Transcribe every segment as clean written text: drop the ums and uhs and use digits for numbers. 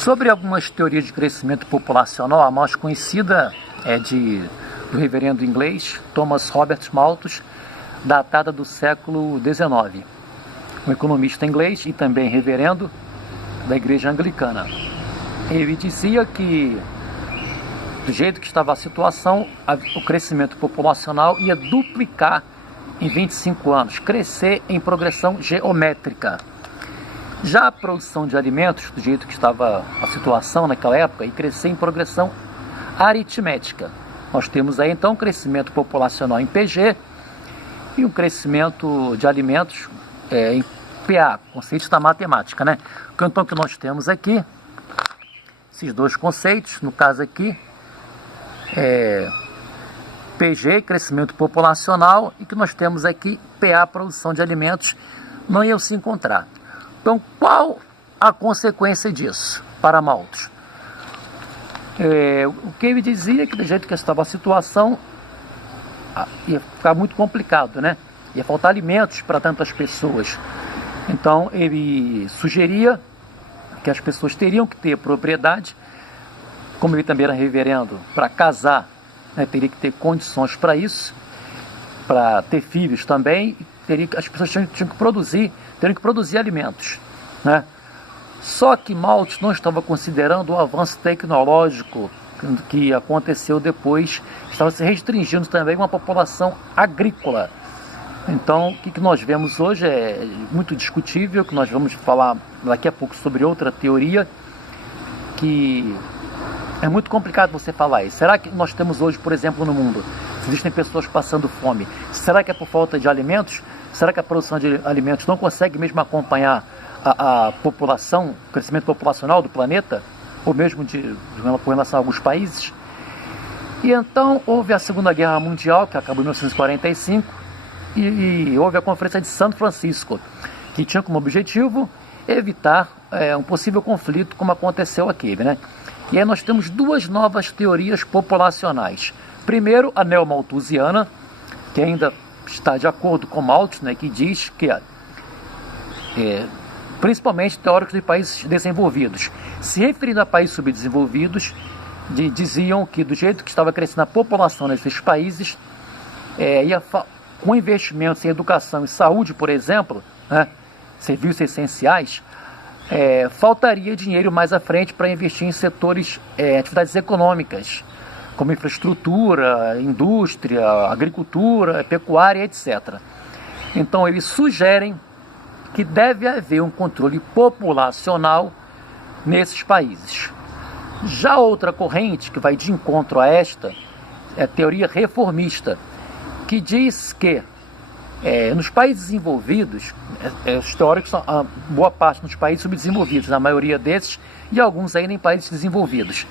Sobre algumas teorias de crescimento populacional, a mais conhecida é do reverendo inglês Thomas Robert Malthus, datada do século XIX, um economista inglês e também reverendo da Igreja Anglicana. Ele dizia que, do jeito que estava a situação, o crescimento populacional ia duplicar em 25 anos, crescer em progressão geométrica. Já a produção de alimentos, do jeito que estava a situação naquela época, ia crescer em progressão aritmética. Nós temos aí então um crescimento populacional em PG e um crescimento de alimentos em PA, conceitos da matemática, né? Então o que nós temos aqui, esses dois conceitos, no caso aqui, PG, crescimento populacional, e que nós temos aqui PA, produção de alimentos, não iam se encontrar. Então, qual a consequência disso para Malthus? O que ele dizia é que, do jeito que estava a situação, ia ficar muito complicado, né? Ia faltar alimentos para tantas pessoas. Então, ele sugeria que as pessoas teriam que ter propriedade, como ele também era reverendo, para casar, né? Teria que ter condições para isso, para ter filhos também, as pessoas tinham que produzir alimentos, né? Só que Malthus não estava considerando o avanço tecnológico que aconteceu depois, estava se restringindo também uma população agrícola. Então, o que nós vemos hoje é muito discutível, que nós vamos falar daqui a pouco sobre outra teoria, que é muito complicado você falar isso. Será que nós temos hoje, por exemplo, no mundo, existem pessoas passando fome? Será que é por falta de alimentos? Será que a produção de alimentos não consegue mesmo acompanhar a população, o crescimento populacional do planeta? Ou mesmo com relação a alguns países? E então houve a Segunda Guerra Mundial, que acabou em 1945, e houve a Conferência de São Francisco, que tinha como objetivo evitar um possível conflito como aconteceu aqui, né? E aí nós temos duas novas teorias populacionais. Primeiro, a neomalthusiana, que ainda está de acordo com Malthus, né, que diz que, principalmente teóricos de países desenvolvidos, se referindo a países subdesenvolvidos, diziam que do jeito que estava crescendo a população nesses países, com investimentos em educação e saúde, por exemplo, né, serviços essenciais, faltaria dinheiro mais à frente para investir em setores, atividades econômicas, como infraestrutura, indústria, agricultura, pecuária, etc. Então eles sugerem que deve haver um controle populacional nesses países. Já outra corrente que vai de encontro a esta é a teoria reformista, que diz que nos países desenvolvidos, os teóricos são a boa parte nos países subdesenvolvidos, a maioria desses, e alguns ainda em países desenvolvidos.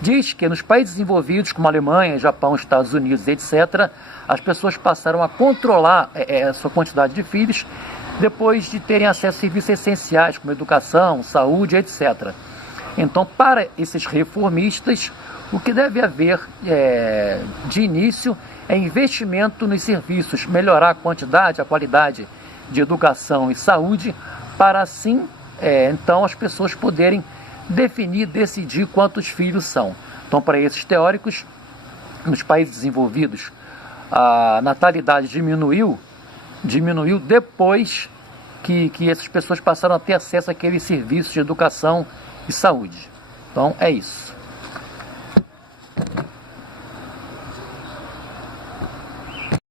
Diz que nos países desenvolvidos, como Alemanha, Japão, Estados Unidos, etc., as pessoas passaram a controlar a sua quantidade de filhos depois de terem acesso a serviços essenciais, como educação, saúde, etc. Então, para esses reformistas, o que deve haver de início é investimento nos serviços, melhorar a quantidade, a qualidade de educação e saúde, para assim, então, as pessoas poderem definir, decidir quantos filhos são. Então, para esses teóricos, nos países desenvolvidos, a natalidade diminuiu depois que essas pessoas passaram a ter acesso àqueles serviços de educação e saúde. Então, é isso.